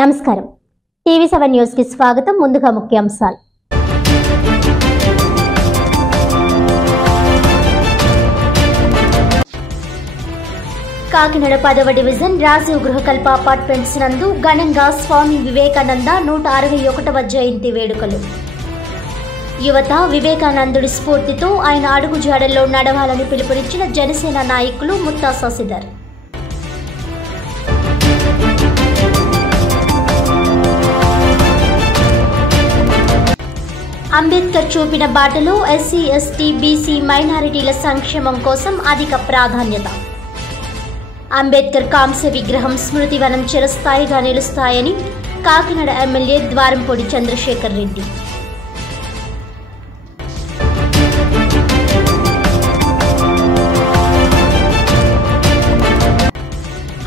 నమస్కారం టీవీ7 న్యూస్ కి స్వాగతం. ముందుగా ముఖ్యాంశాలు. కాకినాడ 10వ డివిజన్ రాజీవ్ గృహకల్ప అపార్ట్మెంట్స్ నందు ఘనంగా స్వామి వివేకానంద 161వ జయంతి వేడుకలు. యువత వివేకానందుడి స్ఫూర్తితో ఆయన అడుగుజాడల్లో నడవాలని పిలుపునిచ్చిన జనసేన నాయకులు ముత్తా శశిధర్. అంబేద్కర్ చూపిన బాటలో ఎస్సీ, ఎస్టీ, బీసీ, మైనారిటీల సంక్షేమం కోసం అధిక ప్రాధాన్యత. అంబేద్కర్ కాంస్య విగ్రహం స్మృతివనం చిరస్థాయిగా నిలుస్తాయని కాకినాడ ఎమ్మెల్యే ద్వారంపూడి చంద్రశేఖర్ రెడ్డి.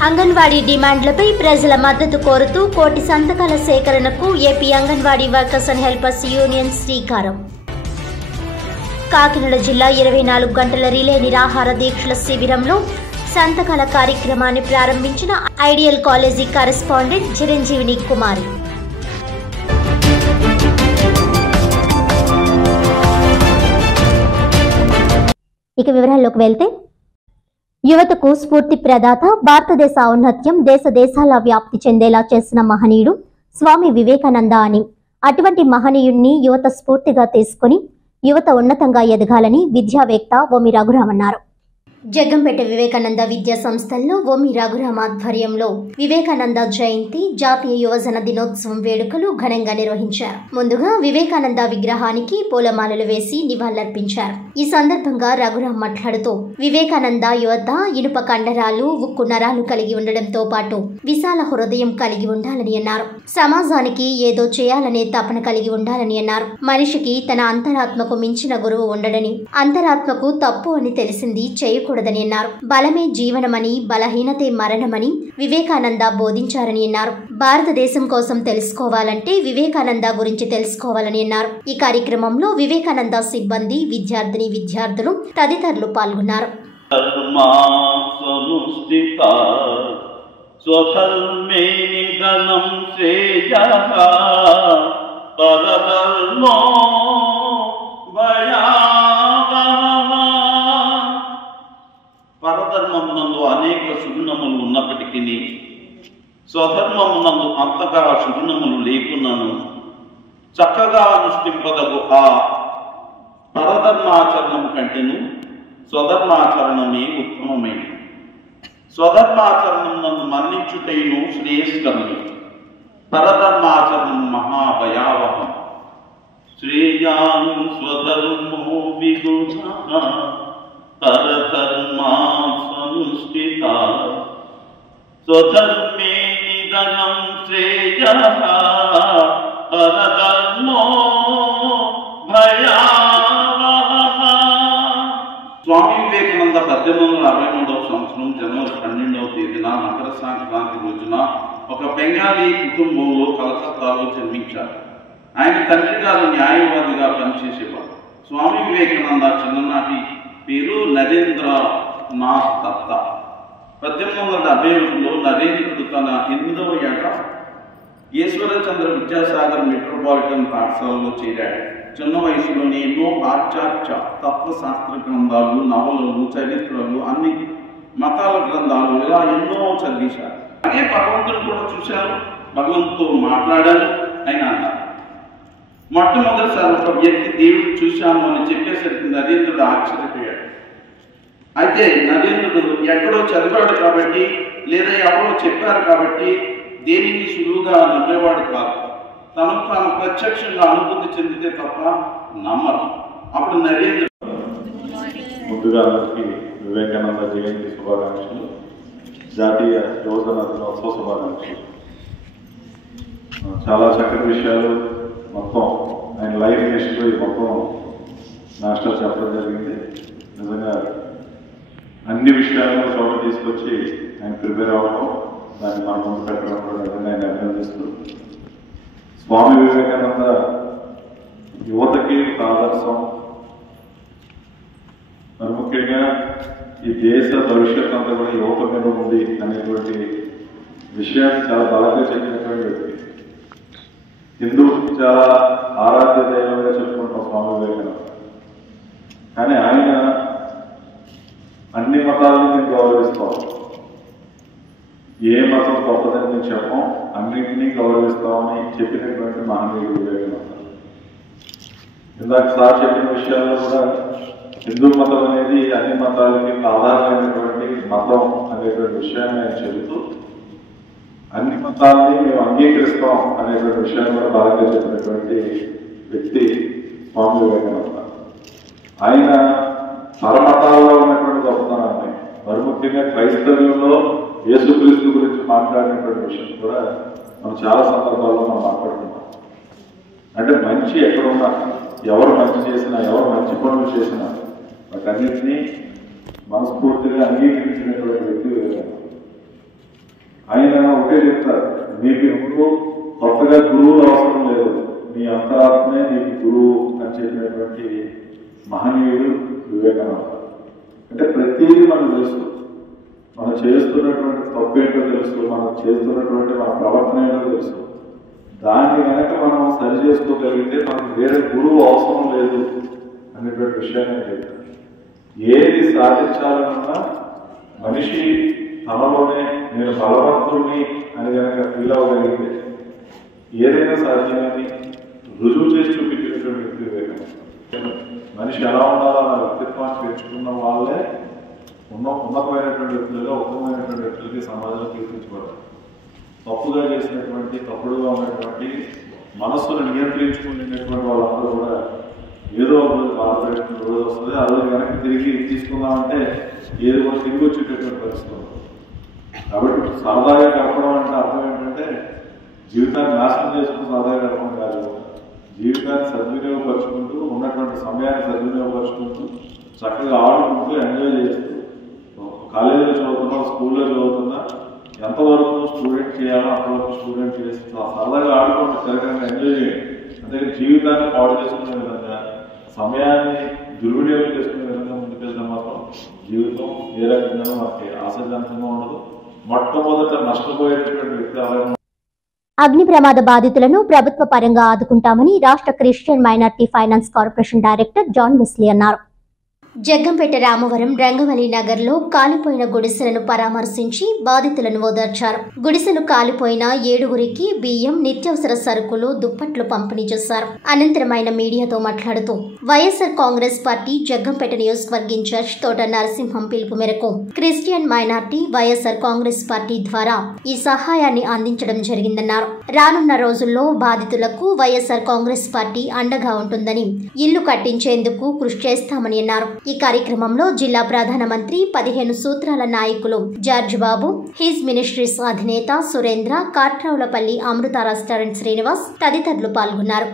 అంగన్వాడీ డిమాండ్లపై ప్రజల మద్దతు కోరుతూ 1 కోటి సంతకాల సేకరణకు AP anganwadi workers and helpers union శ్రీకారం. కాకినాడ జిల్లా 24 గంటల రిలే నిరాహార దీక్షల శిబిరంలో సంతకాల కార్యక్రమాన్ని ప్రారంభించిన ఐడియల్ కాలేజీ కరెస్పాండెంట్ చిరంజీవిని కుమారి. ఇక వివరాల్లోకి వెళ్తే, యువతకు స్ఫూర్తి ప్రదాత, భారతదేశ ఔన్నత్యం దేశ దేశాల వ్యాప్తి చెందేలా చేసిన మహనీయుడు స్వామి వివేకానంద అని, అటువంటి మహనీయుడిని యువత స్ఫూర్తిగా తీసుకుని యువత ఉన్నతంగా ఎదగాలని విద్యావేత్త ఓమి రఘురామ్ అన్నారు. జగ్గంపేట వివేకానంద విద్యా సంస్థల్లో ఓమి రఘురామ్ ఆధ్వర్యంలో వివేకానంద జయంతి, జాతీయ యువజన దినోత్సవం వేడుకలు ఘనంగా నిర్వహించారు. ముందుగా వివేకానంద విగ్రహానికి పూలమాలలు వేసి నివాళులర్పించారు. ఈ సందర్భంగా రఘురామ్ మాట్లాడుతూ, వివేకానంద యువత ఇనుప కండరాలు, ఉక్కు నరాలు కలిగి ఉండడంతో పాటు విశాల హృదయం కలిగి ఉండాలని అన్నారు. సమాజానికి ఏదో చేయాలనే తపన కలిగి ఉండాలని అన్నారు. మనిషికి తన అంతరాత్మకు మించిన గురువు ఉండడని, అంతరాత్మకు తప్పు అని తెలిసింది చేయకూడదని అన్నారు. బలమే జీవనమని, బలహీనతే మరణమని వివేకానంద బోధించారని అన్నారు. భారతదేశం కోసం తెలుసుకోవాలంటే వివేకానంద గురించి తెలుసుకోవాలని అన్నారు. ఈ కార్యక్రమంలో వివేకానంద సిబ్బంది, విద్యార్థులు తదితరులు పాల్గొన్నారు. పరధర్మమునందు అనేక సుగుణములు ఉన్నప్పటికీ స్వధర్మమునందు అంతగా సుగుణములు లేకున్నాను చక్కగా అనుష్ఠింపదగు ఆ పరధర్మాచరణం కంటేను స్వధర్మాచరణమే ఉత్తమమైనది. స్వధర్మాచరణం నందు మరణించుటైను శ్రేయస్కరము, పరధర్మాచరణం మహాభయావహం. శ్రేయాను స్వధర్మో విగుణ పరధర్మానుష్ఠిత స్వధర్మే నిధనం శ్రేయః పరధర్మో భయావహః. స్వామి వివేకానంద 1863వ సంవత్సరం జనవరి 12వ తేదీన మకర సంక్రాంతి రోజున ఒక బెంగాలీ కుటుంబంలో కలకత్తాలో జన్మించారు. ఆయన తండ్రి గారు న్యాయవాదిగా పనిచేసేవారు. స్వామి వివేకానంద చిన్ననాటి పేరు నరేంద్రనాథ్ దత్త. 1871లో నరేంద్రుడు తన 8వ ఏట ఈశ్వరచంద్ర విద్యాసాగర్ మెట్రోపాలిటన్ పాఠశాలలో చేరాడు. చిన్న వయసులోనే ఎన్నో పాశ్చాత్య తత్వశాస్త్ర గ్రంథాలు, నవలలు, చరిత్రలు, అన్ని మతాల గ్రంథాలు ఇలా ఎన్నో చదివేశారు. అదే భగవంతుడు కూడా చూశారు, భగవంతుతో మాట్లాడారు. ఆయన అన్నారు, మొట్టమొదటిసారి ఒక వ్యక్తి దేవుడు చూశాను అని చెప్పేసరికి నరేంద్రుడు ఆశ్చర్యపోయాడు. అయితే నరేంద్రుడు ఎక్కడో చదివాడు కాబట్టి, లేదా ఎవరో చెప్పారు కాబట్టి దేనిని సులువుగా నమ్మేవాడు కాదు. తనకు తాను ప్రత్యక్షంగా అనుభూతి చెందితే తప్ప నమ్మరు. అప్పుడు నరేంద్రుడు ముందుగా వివేకానంద జయంతి శుభాకాంక్షలు, జాతీయ యువజన దినోత్సవ శుభాకాంక్షలు. చాలా చక్కటి విషయాలు మొత్తం ఆయన లైఫ్ హిస్టరీ మొత్తం మాస్టర్ చెప్పడం జరిగింది. నిజంగా అన్ని విషయాలను చోట తీసుకొచ్చి ఆయన ప్రిపేర్ అవ్వడం, దాన్ని మన ముందు పెట్టడం కూడా నిజంగా ఆయన అభినందిస్తూ, స్వామి వివేకానంద యువతకి ఒక ఆదర్శం. మరి ముఖ్యంగా ఈ దేశ భవిష్యత్ అంతా కూడా యువత మీద ఉంది అనేటువంటి విషయాన్ని చాలా బలంగా చెప్పినటువంటి వ్యక్తి. హిందూ చాలా ఆరాధ్య దైవంగా చెప్పుకుంటాం స్వామి వివేకానంద. కానీ ఆయన అన్ని మతాలను మేము గౌరవిస్తాం, ఏ మతం గొప్పదని మేము చెప్పం, అన్నింటినీ గౌరవిస్తామని చెప్పినటువంటి మహనీయుడు వివేకానంద. ఇందాక సార్ చెప్పిన విషయాల్లో కూడా హిందూ మతం అనేది అన్ని మతాలకి ఆధారమైనటువంటి మతం అనేటువంటి విషయాన్ని ఆయన చెబుతూ అన్ని మతాలని మేము అంగీకరిస్తాం అనేటువంటి విషయాన్ని కూడా బాగా చెప్పినటువంటి వ్యక్తి స్వామి వివేకానంద. ఆయన పరమతాల్లో ఉన్నటువంటి గొప్పతనాన్ని, మరి ముఖ్యంగా క్రైస్తవ్యంలో యేసుక్రీస్తు గురించి మాట్లాడినటువంటి విషయం కూడా మనం చాలా సందర్భాల్లో మనం మాట్లాడుతున్నాం. అంటే మంచి ఎక్కడున్నా, ఎవరు మంచి చేసినా, ఎవరు మంచి పనులు చేసినా వాటన్నింటినీ మనస్ఫూర్తిగా అంగీకరించినటువంటి వ్యక్తి వివేకానంద. ఆయన ఒకే చెప్తారు, మీకు ఎప్పుడు కొత్తగా గురువులు అవసరం లేదు, మీ అంతరాత్మే నీకు గురువు అని చెప్పినటువంటి మహనీయుడు వివేకానంద. అంటే ప్రతిదీ మనకు తెలుసు, మనం చేస్తున్నటువంటి తప్పేంటో తెలుసు, మనం చేస్తున్నటువంటి మన ప్రవర్తన ఏంటో తెలుసు. దాన్ని కనుక మనం సరి చేసుకోగలిగితే మనకు వేరే గురువు అవసరం లేదు అనేటువంటి విషయాన్ని చెప్తారు. ఏది సాధించాలన్నా మనిషి తనలోనే నేను బలవంతుడిని అని కనుక ఫీల్ అవ్వగలిగితే ఏదైనా సాధ్యమని రుజువు చేసి చూపించినటువంటి వ్యక్తి వివేకానంద. మనిషి ఎలా ఉండాలో ఆ వ్యక్తిత్వాన్ని పెంచుకున్న వాళ్ళే ఉన్నతమైనటువంటి వ్యక్తులుగా, ఉత్తమమైనటువంటి వ్యక్తులకి సమాజంలో కీర్తించబడతారు. తప్పుగా చేసినటువంటి, తప్పుడుగా ఉన్నటువంటి మనస్సును నియంత్రించుకునేటువంటి వాళ్ళందరూ కూడా ఏదో ఒక రోజు బాధపడేటువంటి రోజు వస్తుంది. ఆ రోజు వెనక్కి తిరిగి తీసుకుందామంటే ఏదో కూడా తిరిగి వచ్చేటటువంటి పరిస్థితి ఉంటుంది. కాబట్టి సరదాగా గడపడం అంటే అర్థం ఏంటంటే జీవితాన్ని నాశనం చేసుకుని సరదాగా గడపడం కాదు, జీవితాన్ని సద్వినియోగపరుచుకుంటూ, ఉన్నటువంటి సమయాన్ని సద్వినియోగపరుచుకుంటూ, చక్కగా ఆడుకుంటూ, ఎంజాయ్ చేస్తూ, కాలేజీలో చదువుతున్నా, స్కూల్లో చదువుతున్నా, ఎంతవరకు స్టూడెంట్ చేయాలో అంతవరకు స్టూడెంట్ చేసి సరదాగా ఆడుకుంటూ తిరగంగా ఎంజాయ్ చేయండి. అంతే జీవితాన్ని పాడు చేసుకునే విధంగా, సమయాన్ని దుర్వినియోగం చేసుకునే విధంగా ముందుకెళ్తే మాత్రం జీవితం ఏ రకంగా మనకి ఆశాజనకంగా ఉండదు. మొట్టమొదట నష్టపోయేటటువంటి వ్యక్తి అగ్ని ప్రమాద బాధితులను ప్రభుత్వ పరంగా ఆదుకుంటామని రాష్ట్ర Christian minority finance corporation director John Wesley అన్నారు. జగ్గంపేట రామవరం రంగవల్లి నగర్లో కాలిపోయిన గుడిసెలను పరామర్శించి బాధితులను ఓదార్చారు. గుడిసెలు కాలిపోయిన 7గురికి బియ్యం, నిత్యావసర సరుకులు, దుప్పట్లు పంపిణీ చేశారు. అనంతరం ఆయన మీడియాతో మాట్లాడుతూ వైఎస్ఆర్ కాంగ్రెస్ పార్టీ జగ్గంపేట నియోజకవర్గ ఇన్ఛార్జ్ తోట నరసింహం పిలుపు మేరకు Christian minority YSR Congress party ద్వారా ఈ సహాయాన్ని అందించడం జరిగిందన్నారు. రానున్న రోజుల్లో బాధితులకు వైఎస్ఆర్ కాంగ్రెస్ పార్టీ అండగా ఉంటుందని, ఇల్లు కట్టించేందుకు కృషి చేస్తామని అన్నారు. ఈ కార్యక్రమంలో జిల్లా ప్రధాన మంత్రి 15 సూత్రాల నాయకులు జార్జ్ బాబు, హిజ్ మినిస్ట్రీస్ అధినేత సురేంద్ర, కాట్రావులపల్లి అమృత రెస్టారెంట్ శ్రీనివాస్ తదితరులు పాల్గొన్నారు.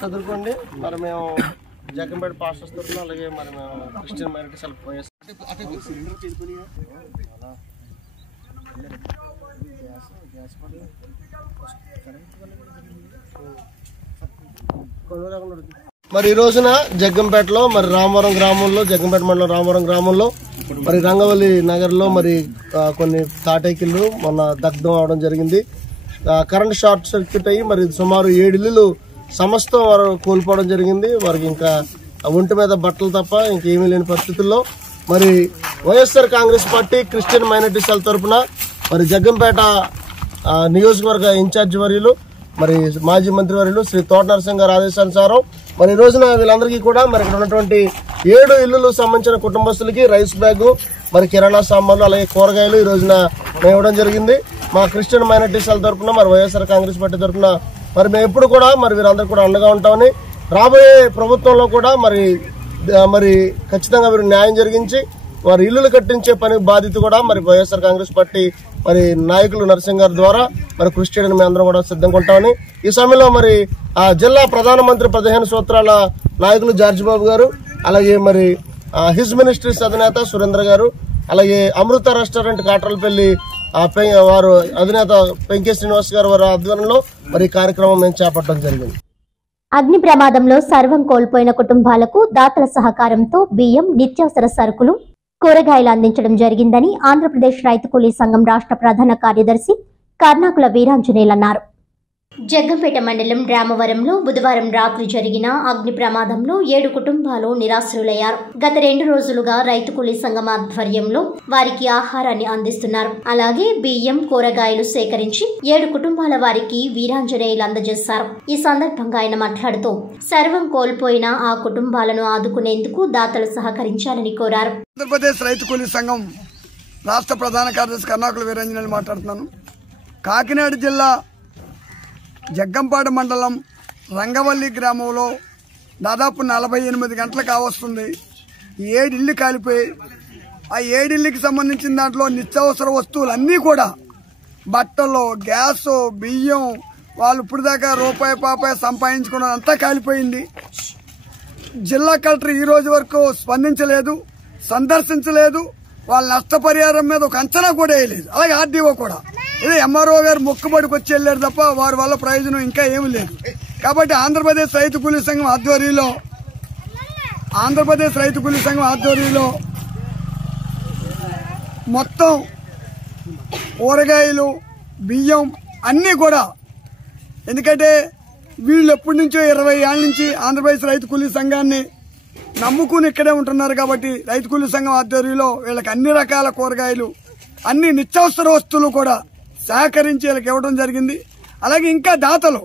చదువుకోండి. మరి మేము జగ్గంపేట పాస్టర్స్ తరఫున, అలాగే మరి మేము క్రిస్టియన్ మైనారిటీ సెల్ఫ్ మరి ఈ రోజున జగ్గంపేటలో మరి రామవరం గ్రామంలో, జగ్గంపేట మండలం రామవరం గ్రామంలో మరి రంగవల్లి నగర్లో మరి కొన్ని తాటేకిళ్ళు మొన్న దగ్ధం అవడం జరిగింది. కరెంట్ షార్ట్ సర్క్యూట్ అయ్యి మరి సుమారు 7 ఇళ్ళు సమస్తం వారు కోల్పోవడం జరిగింది. వారికి ఇంకా ఒంటి మీద బట్టలు తప్ప ఇంకేమీ లేని పరిస్థితుల్లో మరి YSR Congress party Christian minority cell తరఫున మరి జగ్గంపేట నియోజకవర్గ ఇన్ఛార్జి వర్యులు, మరి మాజీ మంత్రి వర్యులు శ్రీ తోట నరసింహ గారి ఆదేశానుసారం మరి ఈ రోజున వీళ్ళందరికీ కూడా మరి ఇక్కడ ఉన్నటువంటి 7 ఇళ్లకు సంబంధించిన కుటుంబస్తులకి రైస్ బ్యాగు, మరి కిరాణా సామాన్లు, అలాగే కూరగాయలు ఈ రోజున మేము ఇవ్వడం జరిగింది. మా క్రిస్టియన్ మైనారిటీ సెల్ తరఫున మరి వైఎస్ఆర్ కాంగ్రెస్ పార్టీ తరఫున మరి మేము ఎప్పుడు కూడా మరి వీరందరూ కూడా అండగా ఉంటామని, రాబోయే ప్రభుత్వంలో కూడా మరి ఖచ్చితంగా వీరు న్యాయం జరిగించి వారి ఇల్లులు కట్టించే పని బాధ్యత కూడా మరి వైఎస్ఆర్ కాంగ్రెస్ పార్టీ మరి నాయకులు నరసింహ గారి ద్వారా మరి కృషి చేయడానికి మేము అందరం కూడా సిద్ధంగా ఉంటామని, ఈ సమయంలో మరి జిల్లా ప్రధానమంత్రి 15 సూత్రాల నాయకులు జార్జ్ బాబు గారు, అలాగే మరి హిజ్ మినిస్ట్రీస్ అధినేత సురేంద్ర గారు, అలాగే అమృత రెస్టారెంట్ కాట్రాలపల్లి వారు అధినేత పెంకే శ్రీనివాస్ గారు వారి ఆధ్వర్యంలో మరి ఈ కార్యక్రమం మేము చేపట్టడం జరిగింది. అగ్ని ప్రమాదంలో సర్వం కోల్పోయిన కుటుంబాలకు దాతల సహకారంతో బియ్యం, నిత్యావసర సరుకులు, కూరగాయలు అందించడం జరిగిందని ఆంధ్రప్రదేశ్ రైతు కూలీ సంఘం రాష్ట్ర ప్రధాన కార్యదర్శి కర్ణాకుల వీరాంజనేయులు అన్నారు. జగ్గంపేట మండలం రామవరంలో బుధవారం రాత్రి జరిగిన అగ్ని ప్రమాదంలో 7 కుటుంబాలు నిరాశ్రులయ్యారు. గత 2 రోజులుగా రైతు కూలీ సంఘం ఆధ్వర్యంలో వారికి ఆహారాన్ని అందిస్తున్నారు. అలాగే బియ్యం, కూరగాయలు సేకరించి 7 కుటుంబాల వారికి వీరాంజనేయులు అందజేశారు. ఈ సందర్భంగా ఆయన మాట్లాడుతూ సర్వం కోల్పోయిన ఆ కుటుంబాలను ఆదుకునేందుకు దాతలు సహకరించాలని కోరారు. ఆంధ్రప్రదేశ్ రైతు కూలీ సంఘం రాష్ట్ర ప్రధాన కార్యదర్శి కర్ణాకుల వీరాంజనేయులు మాట్లాడుతున్నాను. కాకినాడ జిల్లా జగ్గంపాడు మండలం రంగవల్లి గ్రామంలో దాదాపు 48 గంటలు కావస్తుంది. 7 ఇళ్లు కాలిపోయి ఆ 7 ఇళ్లకి సంబంధించిన దాంట్లో నిత్యావసర వస్తువులు అన్నీ కూడా బట్టలు, గ్యాస్, బియ్యం వాళ్ళు ఇప్పుడు దాకా రూపాయి పాపాయి సంపాదించుకోవడం అంతా కాలిపోయింది. జిల్లా కలెక్టర్ ఈ రోజు వరకు స్పందించలేదు, సందర్శించలేదు. వాళ్ళ నష్టపరిహారం మీద ఒక అంచనా కూడా వేయలేదు. అలాగే ఆర్డీఓ కూడా ఇది ఎంఆర్ఓ గారు మొక్కుబడికి వచ్చి వెళ్ళారు తప్ప వారి వల్ల ప్రయోజనం ఇంకా ఏమీ లేదు. కాబట్టి ఆంధ్రప్రదేశ్ రైతు కూలీ సంఘం ఆధ్వర్యంలో మొత్తం కూరగాయలు, బియ్యం అన్నీ కూడా, ఎందుకంటే వీళ్ళు ఎప్పటి నుంచో 20 ఏళ్ల నుంచి ఆంధ్రప్రదేశ్ రైతు కూలీ సంఘాన్ని నమ్ముకుని ఇక్కడే ఉంటున్నారు. కాబట్టి రైతు కూలీ సంఘం ఆధ్వర్యంలో వీళ్ళకి అన్ని రకాల కూరగాయలు, అన్ని నిత్యావసర వస్తువులు కూడా సహకరించి వీళ్ళకి ఇవ్వడం జరిగింది. అలాగే ఇంకా దాతలు,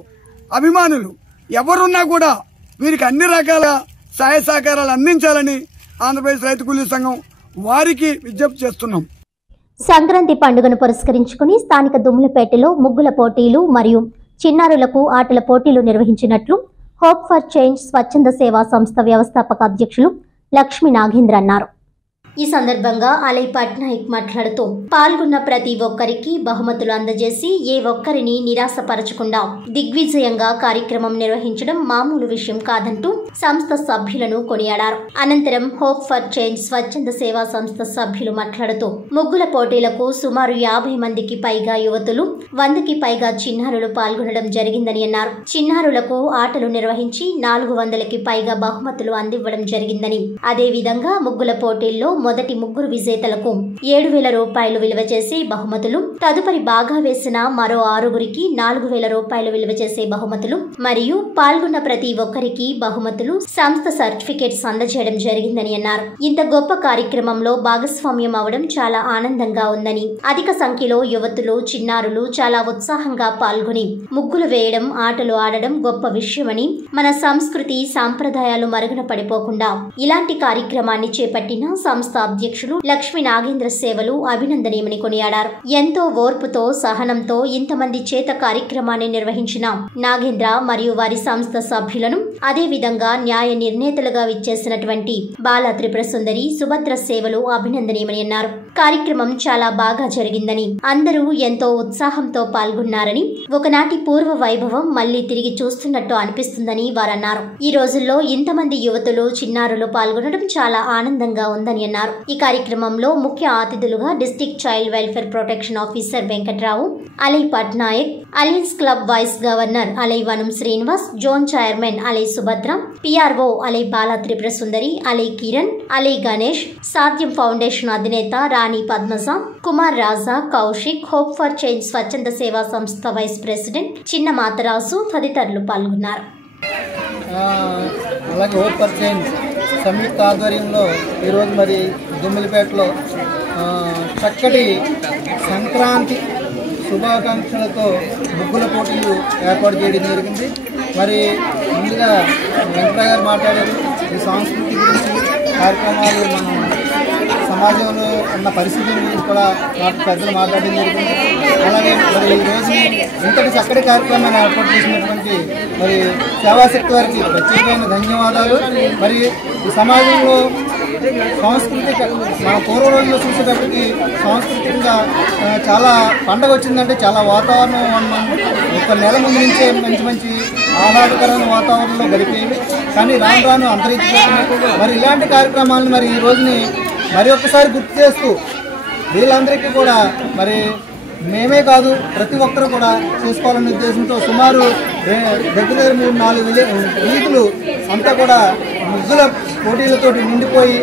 అభిమానులు ఎవరున్నా కూడా వీరికి అన్ని రకాల సహాయ సహకారాలు అందించాలని ఆంధ్రప్రదేశ్ రైతు కూలీ సంఘం వారికి విజ్ఞప్తి చేస్తున్నాం. సంక్రాంతి పండుగను పురస్కరించుకుని స్థానిక దుమ్ములపేటలో ముగ్గుల పోటీలు మరియు చిన్నారులకు ఆటల పోటీలు నిర్వహించినట్లు హోప్ ఫర్ చేంజ్ స్వచ్ఛంద సేవా సంస్థ వ్యవస్థాపక అధ్యక్షులు లక్ష్మీ నాగేంద్ర అన్నారు. ఈ సందర్భంగా అలై పట్నాయక్ మాట్లాడుతూ పాల్గొన్న ప్రతి ఒక్కరికి బహుమతులు అందజేసి ఏ ఒక్కరిని నిరాశపరచకుండా దిగ్విజయంగా కార్యక్రమం నిర్వహించడం మామూలు విషయం కాదంటూ సంస్థ సభ్యులను కొనియాడారు. అనంతరం హోప్ ఫర్ చేంజ్ స్వచ్ఛంద సేవా సంస్థ సభ్యులు మాట్లాడుతూ ముగ్గుల పోటీలకు సుమారు 50 మందికి పైగా యువతులు, 100కి పైగా చిన్నారులు పాల్గొనడం జరిగిందని అన్నారు. చిన్నారులకు ఆటలు నిర్వహించి 400కి పైగా బహుమతులు అందివ్వడం జరిగిందని, అదేవిధంగా ముగ్గుల పోటీల్లో మొదటి ముగ్గురు విజేతలకు 7,000 రూపాయలు విలువ చేసే బహుమతులు, తదుపరి బాగా వేసిన మరో 6గురికి 4,000 రూపాయలు విలువ చేసే బహుమతులు మరియు పాల్గొన్న ప్రతి ఒక్కరికి బహుమతులు, సంస్థ సర్టిఫికేట్స్ అందజేయడం జరిగిందని అన్నారు. ఇంత గొప్ప కార్యక్రమంలో భాగస్వామ్యం అవడం చాలా ఆనందంగా ఉందని, అధిక సంఖ్యలో యువతులు, చిన్నారులు చాలా ఉత్సాహంగా పాల్గొని ముగ్గులు వేయడం, ఆటలు ఆడడం గొప్ప విషయమని, మన సంస్కృతి సాంప్రదాయాలు మరుగున పడిపోకుండా ఇలాంటి కార్యక్రమాన్ని చేపట్టిన సంస్థ అధ్యక్షులు లక్ష్మీ నాగేంద్ర సేవలు అభినందనీయమని కొనియాడారు. ఎంతో ఓర్పుతో, సహనంతో ఇంతమంది చేత కార్యక్రమాన్ని నిర్వహించిన నాగేంద్ర మరియు వారి సంస్థ సభ్యులను, అదేవిధంగా న్యాయ నిర్ణేతలుగా విచ్చేసినటువంటి బాల త్రిపుర సుందరి, సుభద్ర సేవలు అభినందనీయమని అన్నారు. కార్యక్రమం చాలా బాగా జరిగిందని, అందరూ ఎంతో ఉత్సాహంతో పాల్గొన్నారని, ఒకనాటి పూర్వ వైభవం మళ్లీ తిరిగి చూస్తున్నట్టు అనిపిస్తుందని వారన్నారు. ఈ రోజుల్లో ఇంతమంది యువతులు, చిన్నారులు పాల్గొనడం చాలా ఆనందంగా ఉందని అన్నారు. ఈ కార్యక్రమంలో ముఖ్య అతిథులుగా district child welfare protection officer Venkatrao, ally Patnaik, alliance club vice governor ally Vanam Srinivas, zone chairman ally Subhadra, PRO ally Bala Tripura Sundari, ally Kiran, ally Ganesh, Sadhyam foundation అధినేత Rani Padmaja, Kumar Raja, Kaushik, hope for change స్వచ్ఛంద సేవా సంస్థ వైస్ ప్రెసిడెంట్ చిన్న మాతరాసు తదితరులు పాల్గొన్నారు. అలాగే హోప్ ఫర్ చేంజ్ సంయుక్త ఆధ్వర్యంలో ఈరోజు మరి దుమ్మిలిపేటలో చక్కటి సంక్రాంతి శుభాకాంక్షలతో ముగ్గుల పోటీలు ఏర్పాటు చేయడం జరిగింది. మరి ముందుగా వెంకటరావు గారు మాట్లాడారు. ఈ సంస్కృతి గురించి కార్యక్రమాలు మనం సమాజంలో ఉన్న పరిస్థితుల గురించి కూడా పెద్దలు మాట్లాడడం జరిగింది. అలాగే మరి ఈ రోజు ఇంతటి చక్కటి కార్యక్రమాన్ని ఏర్పాటు చేసినటువంటి మరి సేవాశక్తి వారికి ప్రత్యేకమైన ధన్యవాదాలు. మరి ఈ సమాజంలో సాంస్కృతిక మన పూర్వ రోజుల్లో చూసేటప్పటికి సాంస్కృతికంగా చాలా పండగ వచ్చిందంటే చాలా వాతావరణం ఒక నెల ముందు నుంచే మంచి మంచి ఆహ్లాదకరమైన వాతావరణంలో గడిపేవి. కానీ రాను రాను అంతరించిపోతున్నాయి. మరి ఇలాంటి కార్యక్రమాలను మరి ఈ రోజుని మరి ఒక్కసారి గుర్తు చేస్తూ వీళ్ళందరికీ కూడా మరి మేమే కాదు ప్రతి ఒక్కరు కూడా చేసుకోవాలనే ఉద్దేశంతో సుమారు దగ్గర 3-4 వీధులు అంతా కూడా ముగ్గుల పోటీలతోటి నిండిపోయి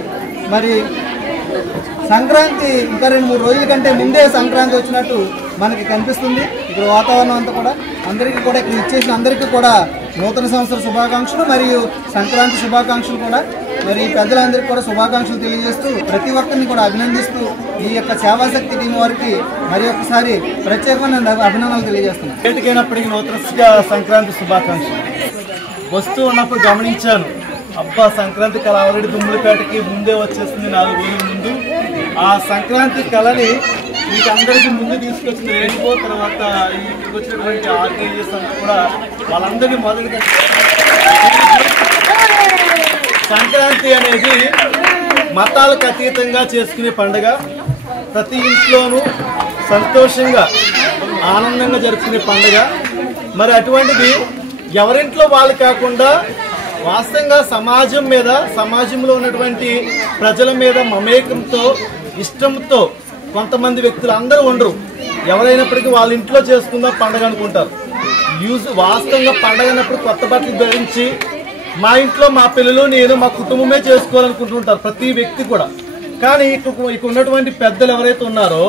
మరి సంక్రాంతి ఇంకా 2-3 రోజుల కంటే ముందే సంక్రాంతి వచ్చినట్టు మనకి కనిపిస్తుంది. ఇక్కడ వాతావరణం అంతా కూడా అందరికీ కూడా ఇక్కడ ఇచ్చేసిన అందరికీ కూడా నూతన సంవత్సర శుభాకాంక్షలు మరియు సంక్రాంతి శుభాకాంక్షలు కూడా మరి పెద్దలందరికీ కూడా శుభాకాంక్షలు తెలియజేస్తూ ప్రతి ఒక్కరిని కూడా అభినందిస్తూ ఈ యొక్క సేవాశక్తి టీం వారికి మరి ఒకసారి ప్రత్యేకమైన అభినందనలు తెలియజేస్తున్నాను. ఏటికైనప్పటికీ నూతన సంక్రాంతి శుభాకాంక్షలు. వస్తూ ఉన్నప్పుడు గమనించాను, అబ్బా సంక్రాంతి కళ ఆల్రెడీ దుమ్ములపేటకి ముందే వచ్చేస్తుంది 4 రోజుల ముందు. ఆ సంక్రాంతి కళని మీకు అందరికీ ముందు తీసుకొచ్చిన రేణుకో తర్వాత ఇక్కడికి వచ్చినటువంటి ఆర్గనైజర్స్ అంతా కూడా వాళ్ళందరినీ మొదలుగా సంక్రాంతి అనేది మతాలకు అతీతంగా చేసుకునే పండుగ. ప్రతి ఇంట్లోనూ సంతోషంగా ఆనందంగా జరుపుకునే పండుగ. మరి అటువంటిది ఎవరింట్లో వాళ్ళు కాకుండా వాస్తవంగా సమాజంలో ఉన్నటువంటి ప్రజల మీద మమేకంతో ఇష్టంతో కొంతమంది వ్యక్తులు అందరూ ఉండరు. ఎవరైనప్పటికీ వాళ్ళ ఇంట్లో చేసుకుందాం పండగ అనుకుంటారు. వాస్తవంగా పండగ అన్నప్పుడు కొత్త బట్టలు ధరించి మా ఇంట్లో మా పిల్లలు నేను మా కుటుంబమే చేసుకోవాలనుకుంటుంటారు ప్రతి వ్యక్తి కూడా. కానీ ఇక ఉన్నటువంటి పెద్దలు ఎవరైతే ఉన్నారో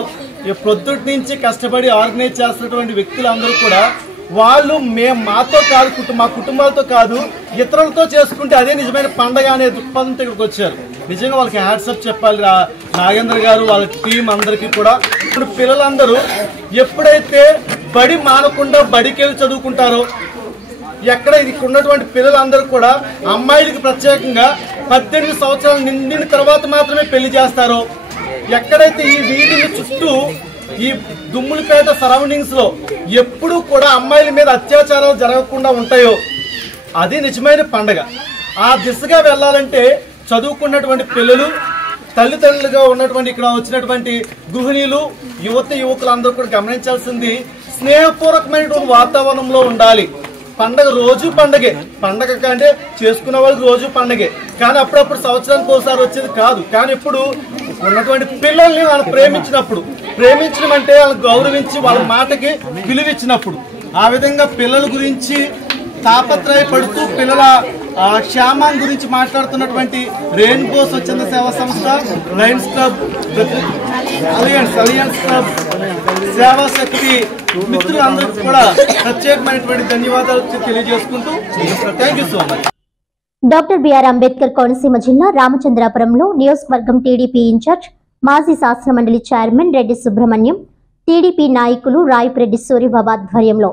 ప్రొద్దుటి నుంచి కష్టపడి ఆర్గనైజ్ చేస్తున్నటువంటి వ్యక్తులు అందరూ కూడా వాళ్ళు మాతో కాదు మా కుటుంబాలతో కాదు ఇతరులతో చేసుకుంటే అదే నిజమైన పండగ అనే దృక్పథంతో ఇక్కడికి వచ్చారు. నిజంగా వాళ్ళకి హ్యాట్సప్ చెప్పాలి నాగేంద్ర గారు వాళ్ళ టీం అందరికీ కూడా. ఇప్పుడు పిల్లలందరూ ఎప్పుడైతే బడి మానకుండా బడికి వెళ్ళి చదువుకుంటారో ఎక్కడ ఇక్కడ ఉన్నటువంటి పిల్లలందరూ కూడా అమ్మాయిలకి ప్రత్యేకంగా 18 సంవత్సరాలు నిండిన తర్వాత మాత్రమే పెళ్లి చేస్తారో ఎక్కడైతే ఈ వీధుల చుట్టూ ఈ దుమ్ములపేట సరౌండింగ్స్ లో ఎప్పుడూ కూడా అమ్మాయిల మీద అత్యాచారాలు జరగకుండా ఉంటాయో అది నిజమైన పండగ. ఆ దిశగా వెళ్ళాలంటే చదువుకున్నటువంటి పిల్లలు తల్లిదండ్రులుగా ఉన్నటువంటి ఇక్కడ వచ్చినటువంటి గృహిణీలు యువకులు అందరూ కూడా గమనించాల్సింది స్నేహపూర్వకమైనటువంటి వాతావరణంలో ఉండాలి. పండగ రోజు పండగే, పండగ కంటే చేసుకున్న వాళ్ళకి రోజు పండగే. కానీ అప్పుడప్పుడు సంవత్సరానికి ఒకసారి వచ్చేది కాదు. కానీ ఇప్పుడు ఉన్నటువంటి పిల్లల్ని వాళ్ళు ప్రేమించడం అంటే వాళ్ళని గౌరవించి వాళ్ళ మాటకి విలువిచ్చినప్పుడు ఆ విధంగా పిల్లల గురించి తాపత్రయపడుతూ పిల్లల క్షేమం గురించి మాట్లాడుతున్నటువంటి రెయిన్బో స్వచ్ఛంద సేవా సంస్థ, లయన్స్ క్లబ్, అలియన్స్ క్లబ్, సేవా శక్తి మిత్రులందరికీ కూడా ప్రత్యేకమైనటువంటి ధన్యవాదాలు తెలియజేసుకుంటూ thank you so much. Doctor BR Ambedkar Konaseema జిల్లా రామచంద్రాపురంలో నియోజకవర్గం టీడీపీ ఇన్ఛార్జ్ మాజీ శాసనమండలి చైర్మన్ రెడ్డి సుబ్రహ్మణ్యం, టీడీపీ నాయకులు రాయపురెడ్డి సూరిబాబు ఆధ్వర్యంలో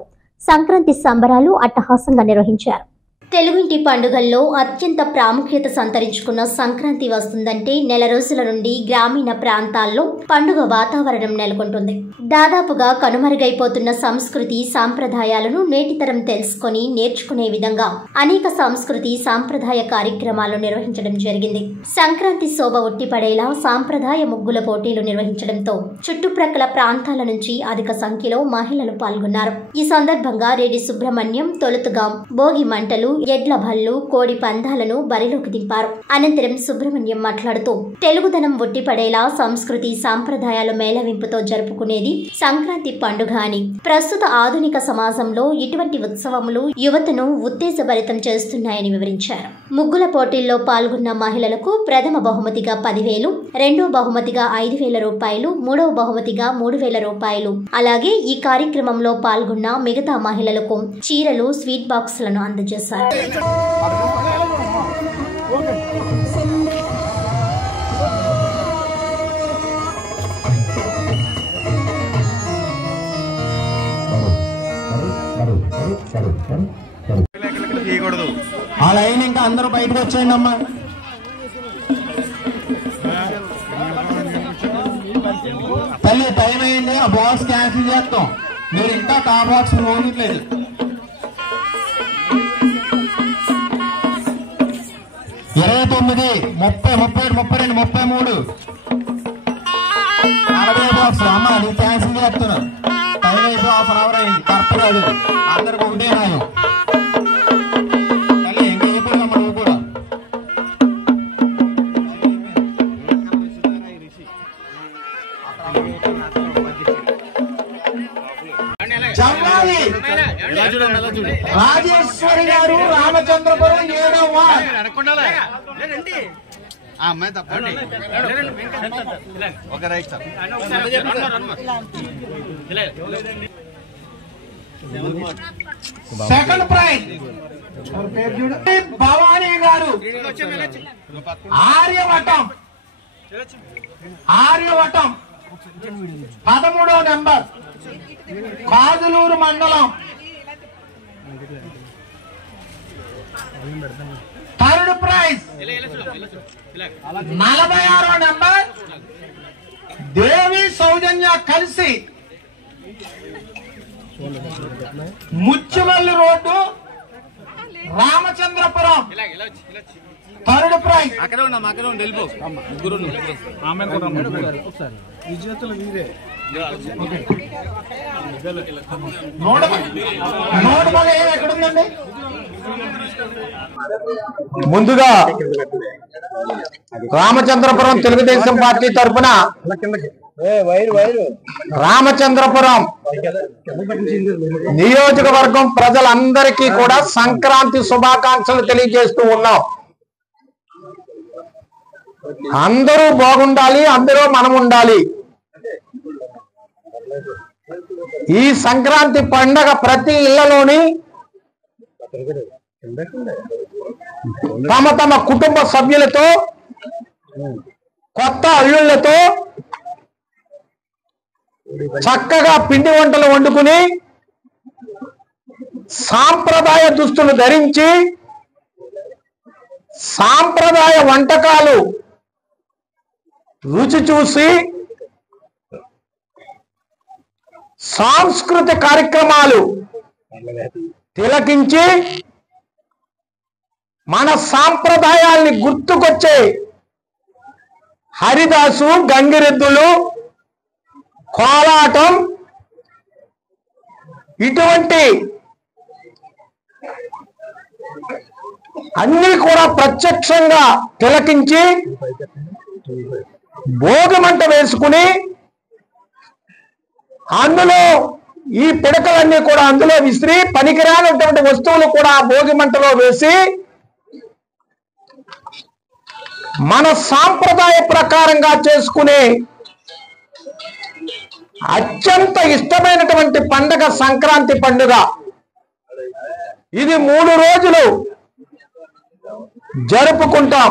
సంక్రాంతి సంబరాలు అట్టహాసంగా నిర్వహించారు. తెలుగింటి పండుగల్లో అత్యంత ప్రాముఖ్యత సంతరించుకున్న సంక్రాంతి వస్తుందంటే నెల రోజుల నుండి గ్రామీణ ప్రాంతాల్లో పండుగ వాతావరణం నెలకొంటుంది. దాదాపుగా కనుమరుగైపోతున్న సంస్కృతి సాంప్రదాయాలను నేటితరం తెలుసుకొని నేర్చుకునే విధంగా అనేక సంస్కృతి సాంప్రదాయ కార్యక్రమాలు నిర్వహించడం జరిగింది. సంక్రాంతి శోభ ఉట్టిపడేలా సాంప్రదాయ ముగ్గుల పోటీలు నిర్వహించడంతో చుట్టుప్రక్కల ప్రాంతాల నుంచి అధిక సంఖ్యలో మహిళలు పాల్గొన్నారు. ఈ సందర్భంగా రెడ్డి సుబ్రహ్మణ్యం తొలుతుగా భోగి మంటలు, ఎడ్ల భళ్ళు, కోడి పందాలను బరిలోకి దింపారు. అనంతరం సుబ్రహ్మణ్యం మాట్లాడుతూ తెలుగుదనం ఒట్టిపడేలా సంస్కృతి సాంప్రదాయాల మేళవింపుతో జరుపుకునేది సంక్రాంతి పండుగ అని, ప్రస్తుత ఆధునిక సమాజంలో ఇటువంటి ఉత్సవములు యువతను ఉత్తేజభరితం చేస్తున్నాయని వివరించారు. ముగ్గుల పోటీల్లో పాల్గొన్న మహిళలకు ప్రథమ బహుమతిగా 10,000, రెండో బహుమతిగా 5,000 రూపాయలు, మూడవ బహుమతిగా 3,000 రూపాయలు, అలాగే ఈ కార్యక్రమంలో పాల్గొన్న మిగతా మహిళలకు చీరలు, స్వీట్ బాక్సులను అందజేశారు. ఆ లైన్ ఇంకా అందరూ బయటకు వచ్చేయండి అమ్మా. తల్లి టైం అయింది, ఆ బాక్స్ క్యాన్సిల్ చేస్తాం. మీరు ఇంకా ఆ బాక్స్ మోగట్లేదు. 29, 30, 31, 32, 33 40 బాక్స్ అమ్మ నీ క్యాన్సిల్ చేస్తున్నా. టైం అయిపో హాఫ్ అన్ అవర్ అయింది. కరెక్ట్ కాదు, అందరికి ఒకటే నాయం. తల్లి ఇంకా అయిపోయిందమ్మ నువ్వు కూడా. రాజేశ్వరి గారు రామచంద్రపురం 7వ వార్డ్. సెకండ్ ప్రైజ్ భవానీ గారు ఆర్యవటం 13వ నెంబర్ కాదులూరు మండలం. థర్డ్ ప్రైజ్ 46వ నెంబర్ దేవి సౌజన్య కలిసి Muchchuvalli road Ramachandrapuram. Third prize ఎక్కడుందండి? ముందుగా రామచంద్రపురం తెలుగుదేశం పార్టీ తరఫున రామచంద్రపురం నియోజకవర్గం ప్రజలందరికీ కూడా సంక్రాంతి శుభాకాంక్షలు తెలియజేస్తూ ఉన్నాం. అందరూ బాగుండాలి, అందరూ మనం ఉండాలి. ఈ సంక్రాంతి పండగ ప్రతి ఇళ్లలోని తమ తమ కుటుంబ సభ్యులతో కొత్త అల్లుళ్లతో చక్కగా పిండి వంటలు వండుకుని సాంప్రదాయ దుస్తులు ధరించి సాంప్రదాయ వంటకాలు రుచి చూసి సాంస్కృతిక కార్యక్రమాలు తిలకించి మన సాంప్రదాయాల్ని గుర్తుకొచ్చే హరిదాసు, గంగిరెద్దులు, కోలాటం ఇటువంటి అన్నీ కూడా ప్రత్యక్షంగా తిలకించి భోగిమంట వేసుకుని అందులో ఈ పిడకలన్నీ కూడా అందులో విసిరి పనికిరానటువంటి వస్తువులు కూడా భోగి మంటలో వేసి మన సాంప్రదాయ ప్రకారంగా చేసుకునే అత్యంత ఇష్టమైనటువంటి పండుగ సంక్రాంతి పండుగ. ఇది 3 రోజులు జరుపుకుంటాం.